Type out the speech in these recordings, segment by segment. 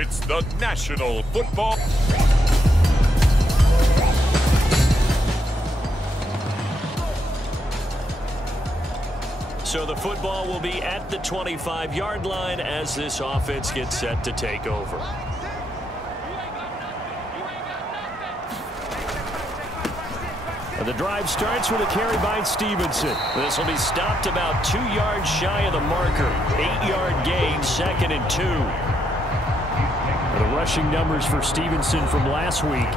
It's the National Football. So the football will be at the 25-yard line as this offense gets set to take over. The drive starts with a carry by Stevenson. This will be stopped about 2 yards shy of the marker. 8-yard gain, 2nd and 2. The rushing numbers for Stevenson from last week.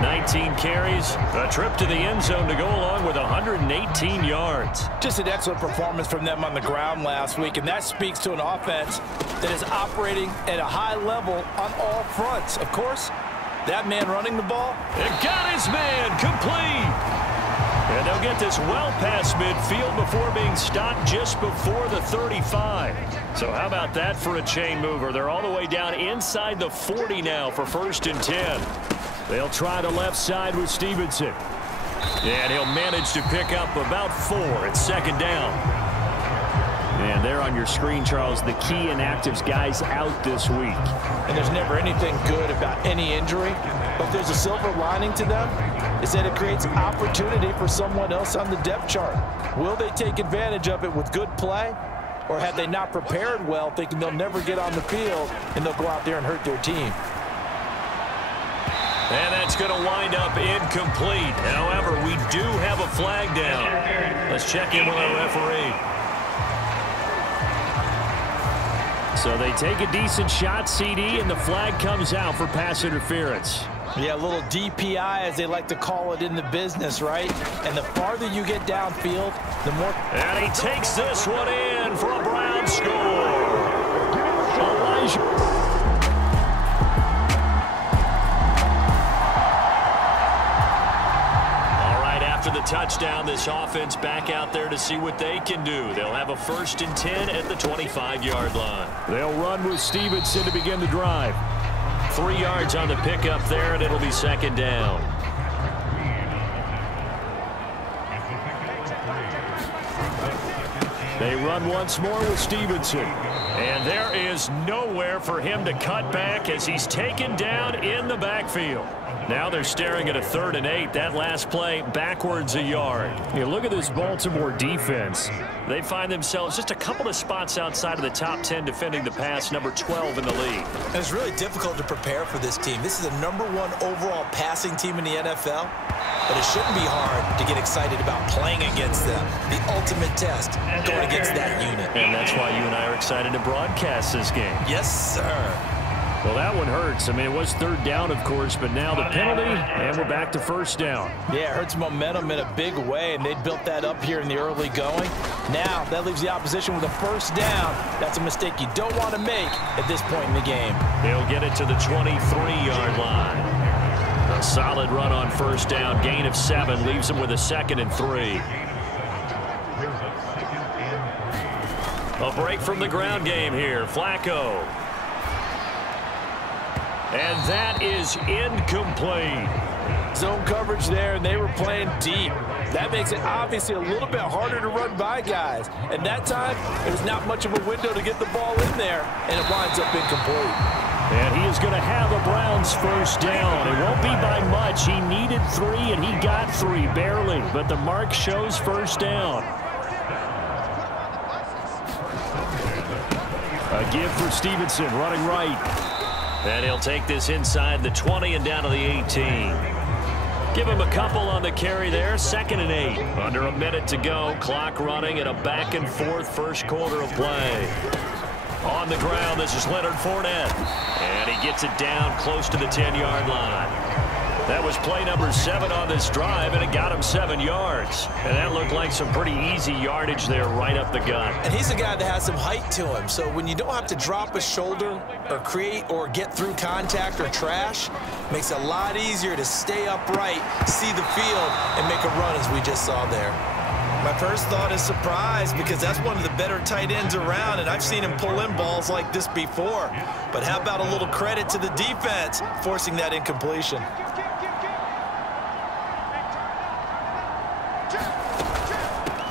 19 carries, a trip to the end zone to go along with 118 yards. Just an excellent performance from them on the ground last week, and that speaks to an offense that is operating at a high level on all fronts. Of course, that man running the ball. It got his man complete. And they'll get this well past midfield before being stopped just before the 35. So how about that for a chain mover? They're all the way down inside the 40 now for 1st and 10. They'll try the left side with Stevenson. And he'll manage to pick up about 4 at 2nd down. And there on your screen, Charles, the key inactives guys out this week. And there's never anything good about any injury, but there's a silver lining to them, is that it creates opportunity for someone else on the depth chart. Will they take advantage of it with good play, or have they not prepared well, thinking they'll never get on the field and they'll go out there and hurt their team? And that's going to wind up incomplete. However, we do have a flag down. Let's check in with our referee. So they take a decent shot, CD, and the flag comes out for pass interference. Yeah, a little DPI, as they like to call it in the business, right? And the farther you get downfield, the more... And he takes this one in for a Brown score. Elijah. After the touchdown, this offense back out there to see what they can do. They'll have a 1st and 10 at the 25-yard line. They'll run with Stevenson to begin the drive. 3 yards on the pickup there, and it'll be 2nd down. They run once more with Stevenson. And there is nowhere for him to cut back as he's taken down in the backfield. Now they're staring at a 3rd and 8. That last play backwards a yard. You look at this Baltimore defense. They find themselves just a couple of spots outside of the top 10 defending the pass, number 12 in the league. And it's really difficult to prepare for this team. This is the #1 overall passing team in the NFL. But it shouldn't be hard to get excited about playing against them. The ultimate test going against that unit. And that's why you and I are excited to broadcast this game. Yes, sir. Well, that one hurts. I mean, it was 3rd down, of course, but now the penalty, and we're back to 1st down. Yeah, it hurts momentum in a big way, and they built that up here in the early going. Now, that leaves the opposition with a 1st down. That's a mistake you don't want to make at this point in the game. They'll get it to the 23-yard line. A solid run on 1st down. Gain of 7 leaves them with a 2nd and 3. A break from the ground game here. Flacco. And that is incomplete. Zone coverage there, and they were playing deep. That makes it obviously a little bit harder to run by guys. And that time, there's not much of a window to get the ball in there, and it winds up incomplete. And he is going to have a Browns 1st down. It won't be by much. He needed 3, and he got 3, barely. But the mark shows 1st down. A give for Stevenson, running right. And he'll take this inside the 20 and down to the 18. Give him a couple on the carry there. 2nd and 8. Under a minute to go. Clock running at a back-and-forth 1st quarter of play. On the ground, this is Leonard Fournette. And he gets it down close to the 10-yard line. That was play number 7 on this drive, and it got him 7 yards. And that looked like some pretty easy yardage there right up the gut. And he's a guy that has some height to him, so when you don't have to drop a shoulder or create or get through contact or trash, makes it a lot easier to stay upright, see the field, and make a run as we just saw there. My first thought is surprise, because that's one of the better tight ends around, and I've seen him pull in balls like this before. But how about a little credit to the defense forcing that incompletion?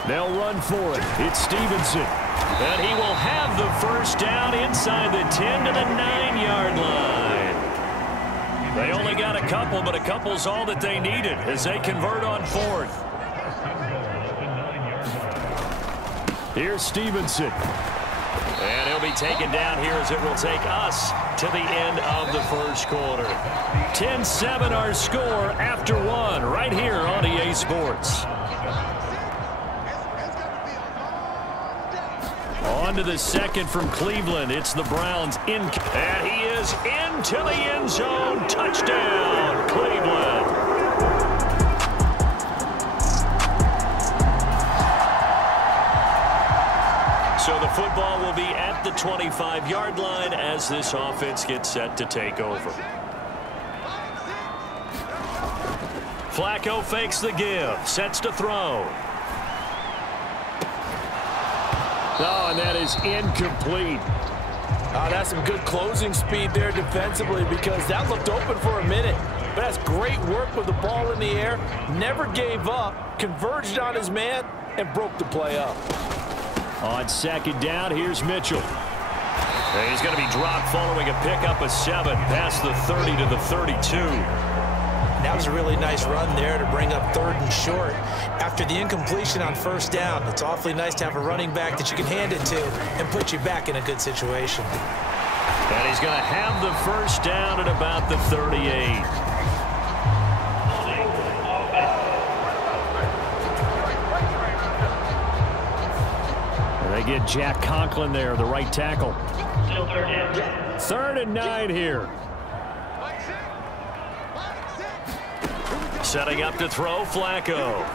They'll run for it. It's Stevenson. And he will have the 1st down inside the 10 to the 9-yard line. They only got a couple, but a couple's all that they needed as they convert on fourth. Here's Stevenson. And he'll be taken down here as it will take us to the end of the first quarter. 10-7 our score after one right here on EA Sports. On to the second from Cleveland. It's the Browns in. And he is into the end zone. Touchdown, Cleveland. So the football will be at the 25-yard line as this offense gets set to take over. Flacco fakes the give, sets to throw. Oh, and that is incomplete. That's some good closing speed there defensively because that looked open for a minute. But that's great work with the ball in the air. Never gave up, converged on his man, and broke the play up. On second down, here's Mitchell. And he's going to be dropped following a pickup of 7 past the 30 to the 32. That was a really nice run there to bring up 3rd and short. After the incompletion on first down, it's awfully nice to have a running back that you can hand it to and put you back in a good situation. And he's going to have the first down at about the 38. They get Jack Conklin there, the right tackle. 3rd and 9 here. Setting up to throw, Flacco.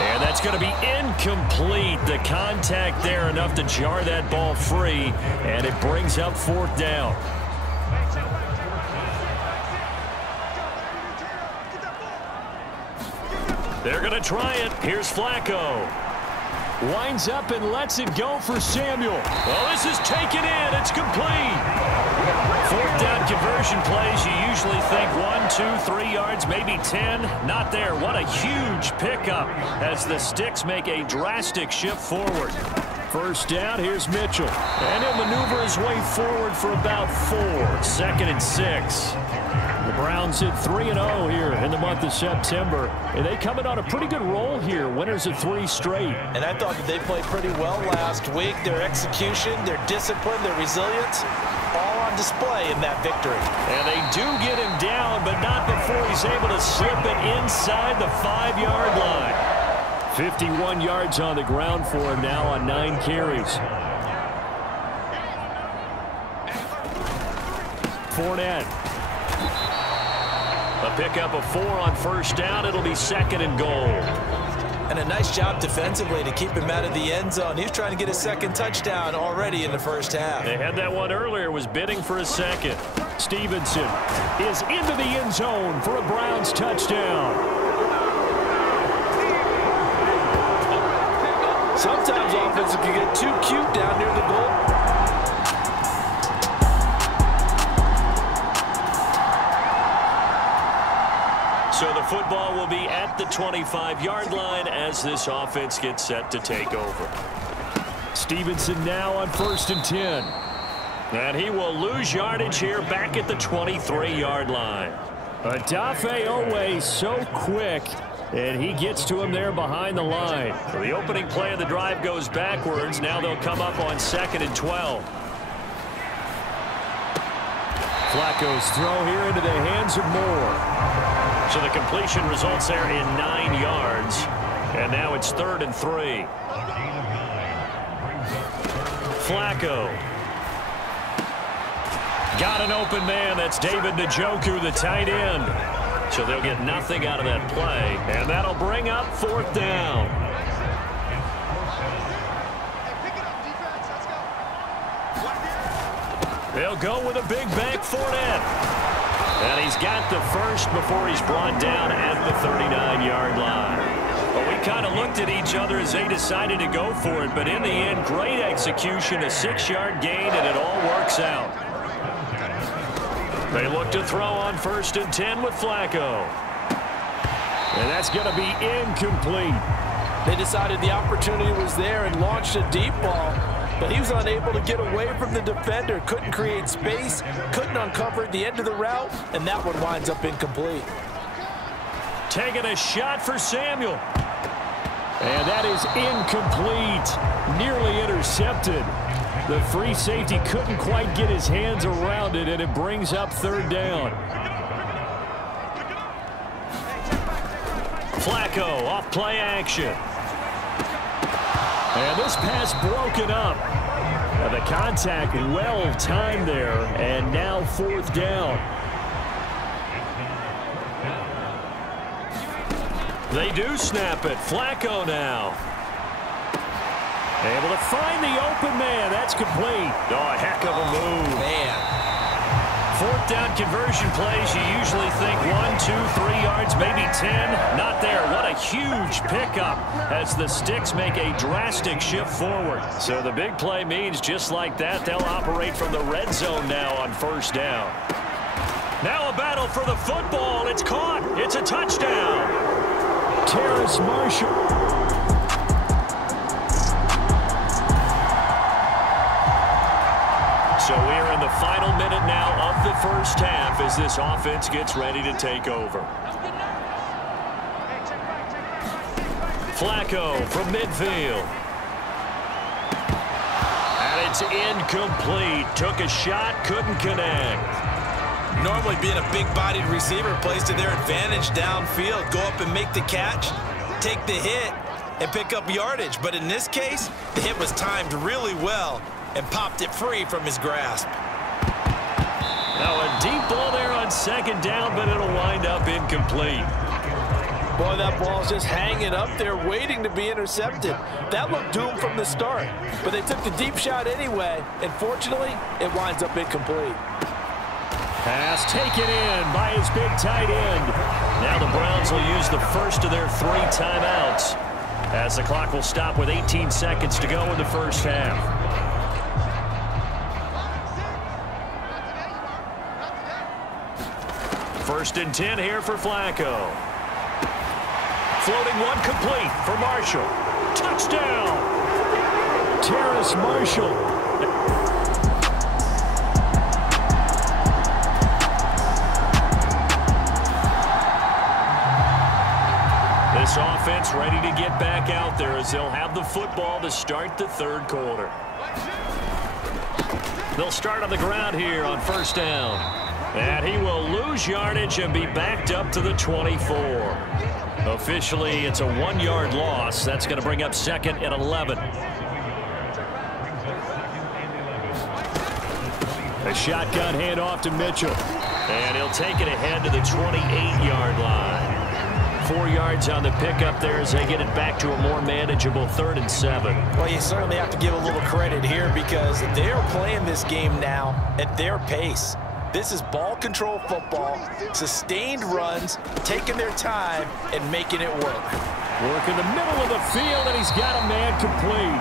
And that's going to be incomplete. The contact there enough to jar that ball free, and it brings up 4th down. They're going to try it. Here's Flacco. Winds up and lets it go for Samuel. Well, this is taken in. It's complete. 4th down conversion plays. You usually think 1, 2, 3 yards, maybe 10. Not there. What a huge pickup as the Sticks make a drastic shift forward. First down, here's Mitchell. And he'll maneuver his way forward for about 4. 2nd and 6. The Browns hit 3-0 here in the month of September. And they come in on a pretty good roll here. Winners of 3 straight. And I thought that they played pretty well last week. Their execution, their discipline, their resilience, all on display in that victory. And they do get him down, but not before he's able to slip it inside the 5-yard line. 51 yards on the ground for him now on 9 carries. Fournette. A pickup of 4 on first down. It'll be 2nd and goal. And a nice job defensively to keep him out of the end zone. He was trying to get a 2nd touchdown already in the first half. They had that one earlier, was bidding for a 2nd. Stevenson is into the end zone for a Browns touchdown. Sometimes offenses can get too cute down near the goal. So the football will be at the 25-yard line as this offense gets set to take over. Stevenson now on 1st and 10. And he will lose yardage here back at the 23-yard line. Odafe Owe so quick, and he gets to him there behind the line. So the opening play of the drive goes backwards. Now they'll come up on 2nd and 12. Flacco's throw here into the hands of Moore. So the completion results there in 9 yards. And now it's 3rd and 3. Flacco. Got an open man. That's David Njoku, the tight end. So they'll get nothing out of that play. And that'll bring up 4th down. They'll go with a big bank Fournette. And he's got the first before he's brought down at the 39-yard line. Well, we kind of looked at each other as they decided to go for it. But in the end, great execution, a 6-yard gain, and it all works out. They look to throw on 1st and 10 with Flacco. And that's going to be incomplete. They decided the opportunity was there and launched a deep ball. but he was unable to get away from the defender. Couldn't create space, couldn't uncover the end of the route, and that one winds up incomplete. Taking a shot for Samuel. And that is incomplete. Nearly intercepted. The free safety couldn't quite get his hands around it, and it brings up third down. Flacco off play action. And this pass broken up. The contact well timed there, and now fourth down. They do snap it. Flacco now. Able to find the open man. That's complete. Oh, a heck of a move. Man. Fourth down conversion plays, you usually think 1, 2, 3 yards, maybe 10. Not there. What a huge pickup as the Sticks make a drastic shift forward. So the big play means just like that, they'll operate from the red zone now on first down. Now a battle for the football. It's caught. It's a touchdown. Terrace Marshall. So we're in the final minute now of the first half as this offense gets ready to take over. Flacco from midfield. And it's incomplete. Took a shot, couldn't connect. Normally being a big-bodied receiver plays to their advantage downfield. Go up and make the catch, take the hit, and pick up yardage. But in this case, the hit was timed really well and popped it free from his grasp. Now a deep ball there on second down, but it'll wind up incomplete. Boy, that ball's just hanging up there waiting to be intercepted. That looked doomed from the start, but they took the deep shot anyway, and fortunately, it winds up incomplete. Pass taken in by his big tight end. Now the Browns will use the first of their 3 timeouts as the clock will stop with 18 seconds to go in the first half. First and 10 here for Flacco. Floating one complete for Marshall. Touchdown! Terrace Marshall. This offense ready to get back out there as they'll have the football to start the third quarter. They'll start on the ground here on first down. And he will lose yardage and be backed up to the 24. Officially, it's a 1-yard loss. That's going to bring up second and 11. A shotgun handoff to Mitchell. And he'll take it ahead to the 28-yard line. 4 yards on the pickup there as they get it back to a more manageable 3rd and 7. Well, you certainly have to give a little credit here because they're playing this game now at their pace. This is ball control football, sustained runs, taking their time, and making it work. Work in the middle of the field, and he's got a man complete.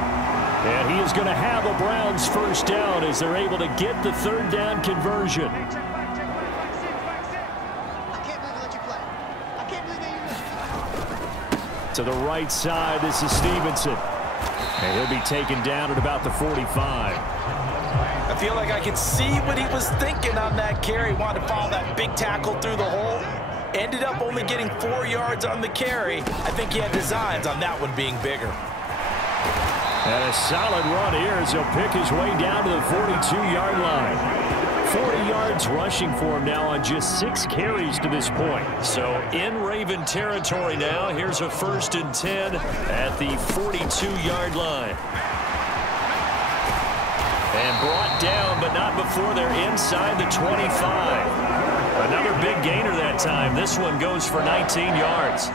And he is going to have a Browns first down as they're able to get the 3rd down conversion. To the right side, this is Stevenson. And he'll be taken down at about the 45. I feel like I could see what he was thinking on that carry. Wanted to follow that big tackle through the hole. Ended up only getting 4 yards on the carry. I think he had designs on that one being bigger. And a solid run here as he'll pick his way down to the 42-yard line. 40 yards rushing for him now on just 6 carries to this point. So in Raven territory now. Here's a 1st and 10 at the 42-yard line. And brought down, but not before they're inside the 25. Another big gainer that time. This one goes for 19 yards.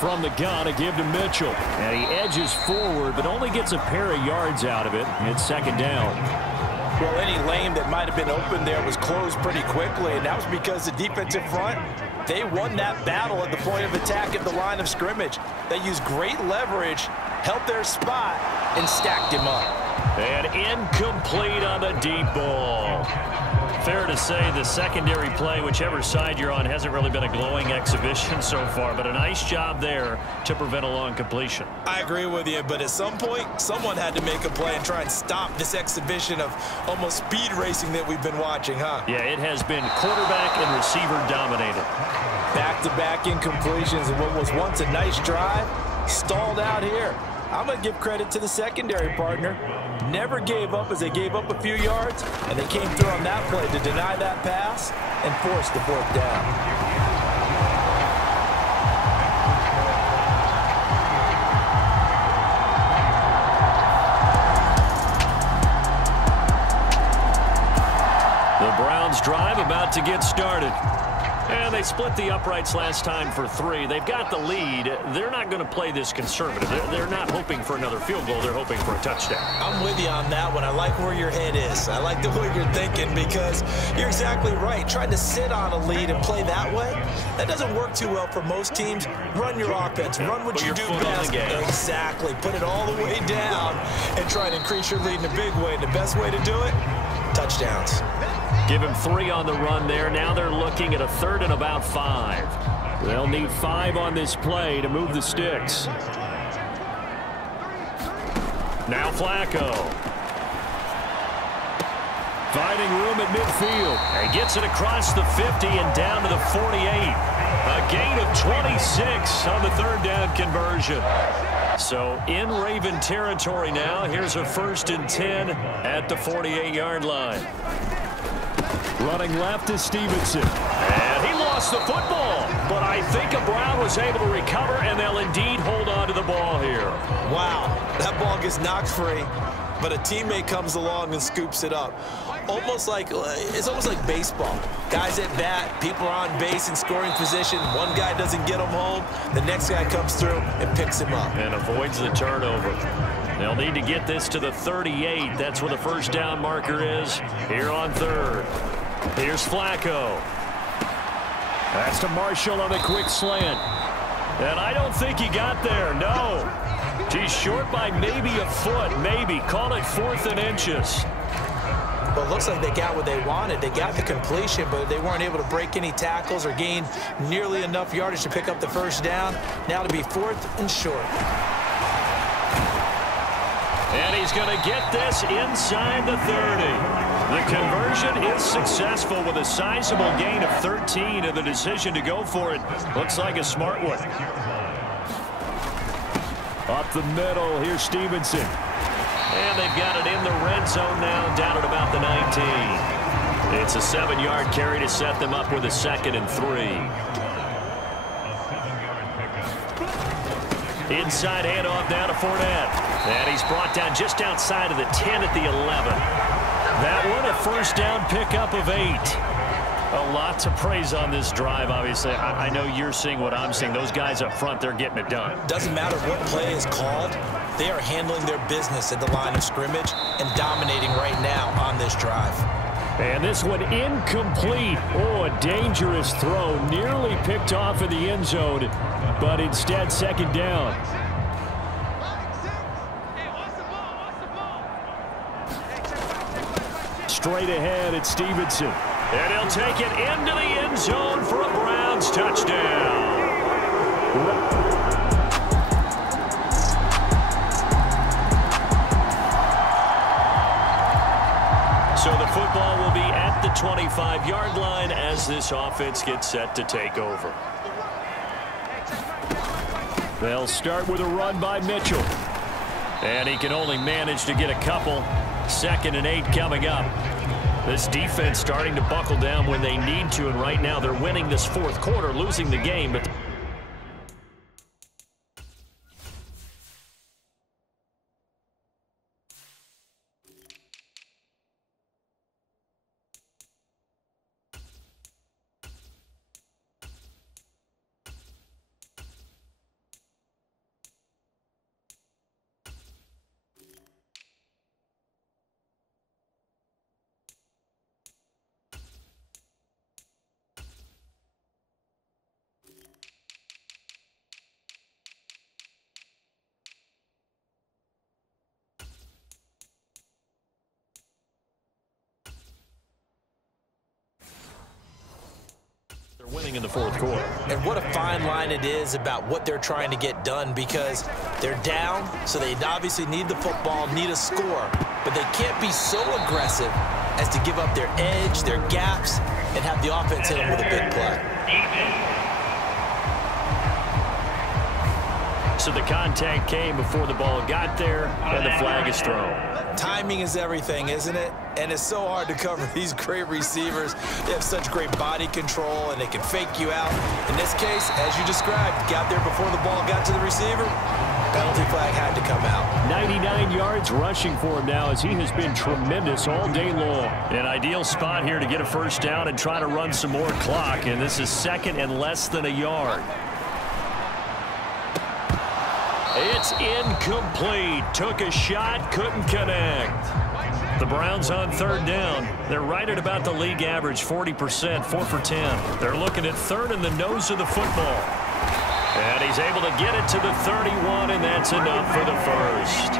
From the gun, a give to Mitchell. And he edges forward, but only gets a pair of yards out of it. It's 2nd down. Well, any lane that might have been open there was closed pretty quickly, and that was because the defensive front, they won that battle at the point of attack at the line of scrimmage. They used great leverage, held their spot, and stacked him up. And incomplete on the deep ball. Fair to say the secondary play, whichever side you're on, hasn't really been a glowing exhibition so far, but a nice job there to prevent a long completion. I agree with you, but at some point, someone had to make a play and try and stop this exhibition of almost speed racing that we've been watching, huh? Yeah, it has been quarterback and receiver dominated. Back-to-back incompletions and what was once a nice drive, stalled out here. I'm going to give credit to the secondary partner. Never gave up as they gave up a few yards, and they came through on that play to deny that pass and force the fourth down. The Browns drive about to get started. And they split the uprights last time for 3. They've got the lead. They're not going to play this conservative. They're not hoping for another field goal. They're hoping for a touchdown. I'm with you on that one. I like where your head is. I like the way you're thinking because you're exactly right. Trying to sit on a lead and play that way, that doesn't work too well for most teams. Run your offense. Run what you do best. Exactly. Put it all the way down and try to increase your lead in a big way. And the best way to do it, touchdowns. Give him 3 on the run there. Now they're looking at a 3rd and about 5. They'll need 5 on this play to move the sticks. Now Flacco. Finding room at midfield. And gets it across the 50 and down to the 48. A gain of 26 on the 3rd down conversion. So in Raven territory now. Here's a 1st and 10 at the 48-yard line. Running left is Stevenson. And he lost the football. But I think a Brown was able to recover, and they'll indeed hold on to the ball here. Wow, that ball gets knocked free, but a teammate comes along and scoops it up. It's almost like baseball. Guys at bat, people are on base in scoring position. One guy doesn't get him home. The next guy comes through and picks him up. And avoids the turnover. They'll need to get this to the 38. That's where the 1st down marker is here on 3rd. Here's Flacco. That's to Marshall on a quick slant. And I don't think he got there, no. He's short by maybe a foot, maybe. Call it 4th and inches. Well, it looks like they got what they wanted. They got the completion, but they weren't able to break any tackles or gain nearly enough yardage to pick up the 1st down. Now to be 4th and short. And he's going to get this inside the 30. The conversion is successful with a sizable gain of 13, and the decision to go for it looks like a smart one. Up the middle, here's Stevenson. And they've got it in the red zone now, down at about the 19. It's a 7-yard carry to set them up with a 2nd and 3. Inside handoff down to Fournette. And he's brought down just outside of the 10 at the 11. That one a 1st down pickup of 8. A lot to praise on this drive, obviously. I know you're seeing what I'm seeing. Those guys up front, they're getting it done. Doesn't matter what play is called. They are handling their business at the line of scrimmage and dominating right now on this drive. And this one incomplete. Oh, a dangerous throw. Nearly picked off in the end zone, but instead 2nd down. Straight ahead, it's Stevenson. And he'll take it into the end zone for a Browns touchdown. So the football will be at the 25-yard line as this offense gets set to take over. They'll start with a run by Mitchell. And he can only manage to get a couple. 2nd and 8 coming up. This defense starting to buckle down when they need to, and right now they're winning this 4th quarter, losing the game, but in the fourth quarter. And what a fine line it is about what they're trying to get done, because they're down, so they obviously need the football, need a score, but they can't be so aggressive as to give up their edge, their gaps, and have the offense hit them with a big play. So the contact came before the ball got there, and the flag is thrown. Timing is everything, isn't it? And it's so hard to cover these great receivers. They have such great body control, and they can fake you out. In this case, as you described, got there before the ball got to the receiver. Penalty flag had to come out. 99 yards rushing for him now, as he has been tremendous all day long. An ideal spot here to get a first down and try to run some more clock, and this is second and less than a yard. It's incomplete. Took a shot, couldn't connect. The Browns on third down. They're right at about the league average, 40%, 4 for 10. They're looking at third in the nose of the football. And he's able to get it to the 31, and that's enough for the first.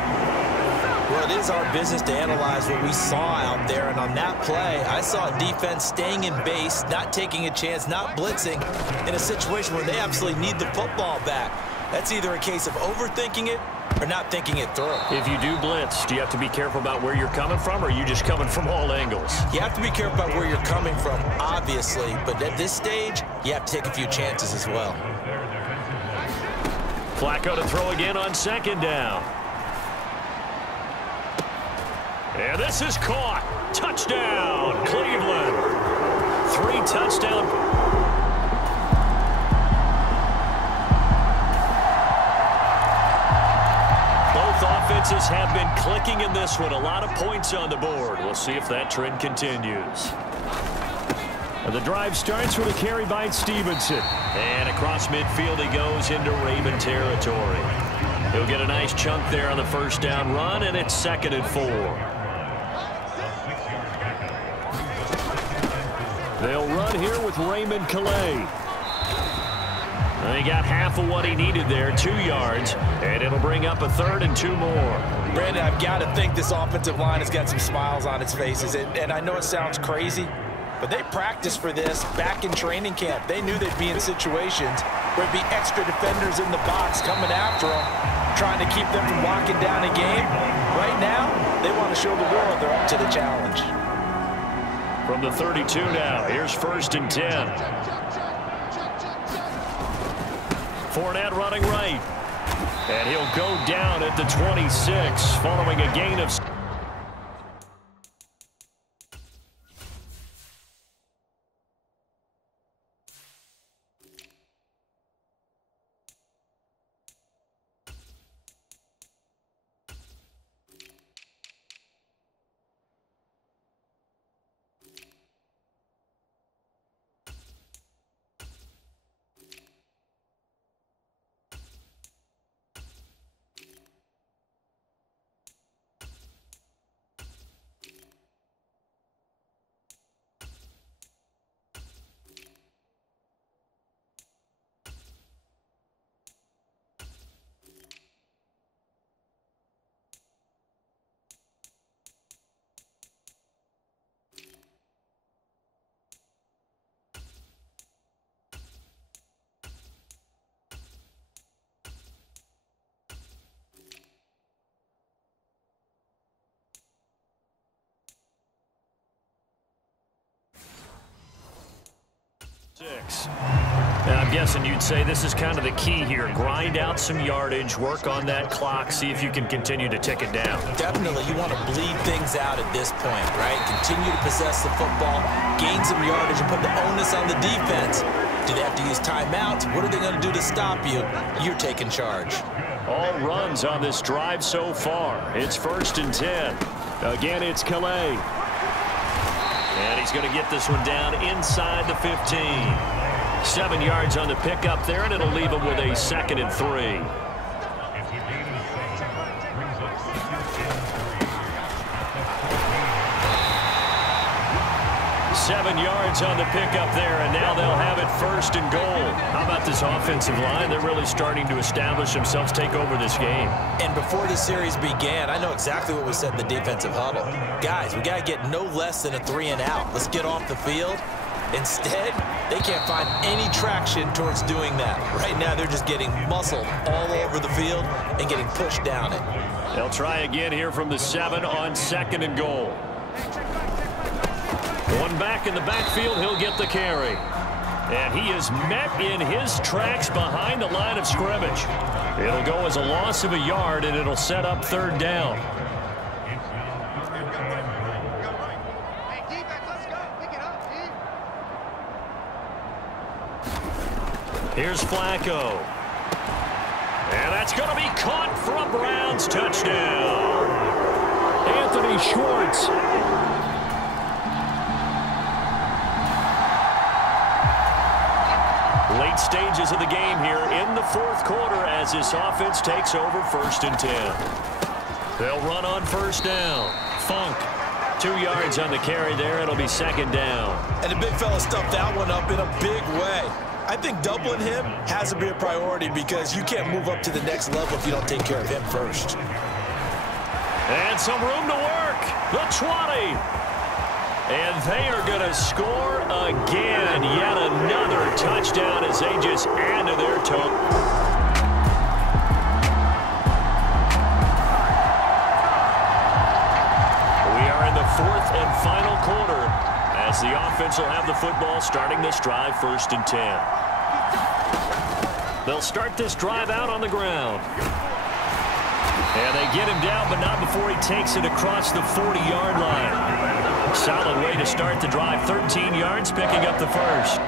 Well, it is our business to analyze what we saw out there, and on that play, I saw a defense staying in base, not taking a chance, not blitzing, in a situation where they absolutely need the football back. That's either a case of overthinking it or not thinking it through. If you do blitz, do you have to be careful about where you're coming from, or are you just coming from all angles? You have to be careful about where you're coming from, obviously, but at this stage, you have to take a few chances as well. Flacco to throw again on second down. And this is caught. Touchdown, Cleveland. 3 touchdowns. Offenses have been clicking in this one. A lot of points on the board. We'll see if that trend continues. The drive starts with a carry by Stevenson. And across midfield he goes into Raven territory. He'll get a nice chunk there on the first down run, and it's 2nd and 4. They'll run here with Raymond Calais. He got half of what he needed there, 2 yards, and it'll bring up a 3rd and 2 more. Brandon, I've got to think this offensive line has got some smiles on its faces, and I know it sounds crazy, but they practiced for this back in training camp. They knew they'd be in situations where there'd be extra defenders in the box coming after them, trying to keep them from locking down a game. Right now, they want to show the world they're up to the challenge. From the 32 now, here's 1st and 10. Fournette running right. And he'll go down at the 26 following a gain of... Now, I'm guessing you'd say this is kind of the key here. Grind out some yardage, work on that clock, see if you can continue to tick it down. Definitely, you want to bleed things out at this point, right? Continue to possess the football, gain some yardage, and put the onus on the defense. Do they have to use timeouts? What are they going to do to stop you? You're taking charge. All runs on this drive so far. It's 1st and 10. Again, it's Calais. And he's going to get this one down inside the 15. 7 yards on the pickup there, and it'll leave him with a 2nd and 3. 7 yards on the pickup there, and now they'll have it 1st and goal. How about this offensive line? They're really starting to establish themselves, take over this game. And before this series began, I know exactly what was said in the defensive huddle. Guys, we got to get no less than a 3 and out. Let's get off the field Instead, they can't find any traction towards doing that. Right now, they're just getting muscled all over the field and getting pushed down it. They'll try again here from the 7 on 2nd and goal. One back in the backfield, he'll get the carry. And he is met in his tracks behind the line of scrimmage. It'll go as a loss of a yard, and it'll set up 3rd down. Here's Flacco. And that's going to be caught for a Browns touchdown. Anthony Schwartz. Late stages of the game here in the 4th quarter as this offense takes over 1st and 10. They'll run on 1st down. Funk. 2 yards on the carry there. It'll be 2nd down. And the big fella stuffed that one up in a big way. I think doubling him has to be a priority because you can't move up to the next level if you don't take care of him first. And some room to work. The 20. And they are going to score again. Yet another touchdown as they just add to their total. We are in the 4th and final quarter as the offense will have the football starting this drive 1st and 10. They'll start this drive out on the ground. And they get him down, but not before he takes it across the 40-yard line. Solid way to start the drive. 13 yards, picking up the 1st.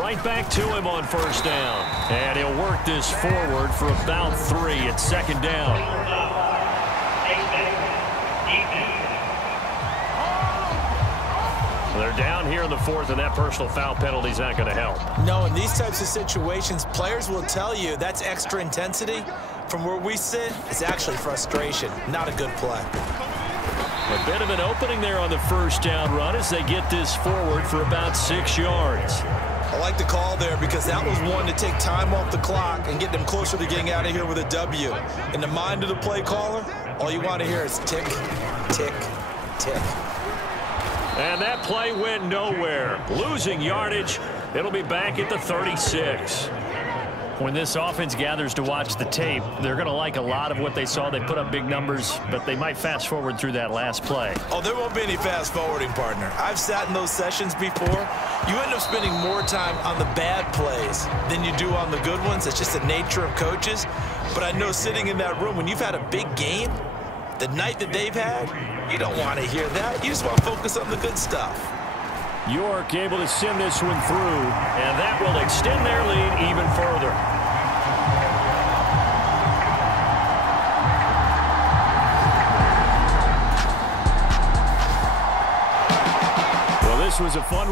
Right back to him on 1st down. And he'll work this forward for about 3 at 2nd down. They're down here in the 4th, and that personal foul penalty is not going to help. No, in these types of situations, players will tell you that's extra intensity. From where we sit, it's actually frustration. Not a good play. A bit of an opening there on the 1st down run as they get this forward for about 6 yards. I like the call there because that was one to take time off the clock and get them closer to getting out of here with a W. In the mind of the play caller, all you want to hear is tick, tick, tick. And that play went nowhere. Losing yardage. It'll be back at the 36. When this offense gathers to watch the tape, they're going to like a lot of what they saw. They put up big numbers, but they might fast forward through that last play. Oh, there won't be any fast forwarding, partner. I've sat in those sessions before. You end up spending more time on the bad plays than you do on the good ones. It's just the nature of coaches. But I know sitting in that room, when you've had a big game, the night that they've had, you don't want to hear that. You just want to focus on the good stuff. York able to send this one through, and that will extend their lead even further. Well, this was a fun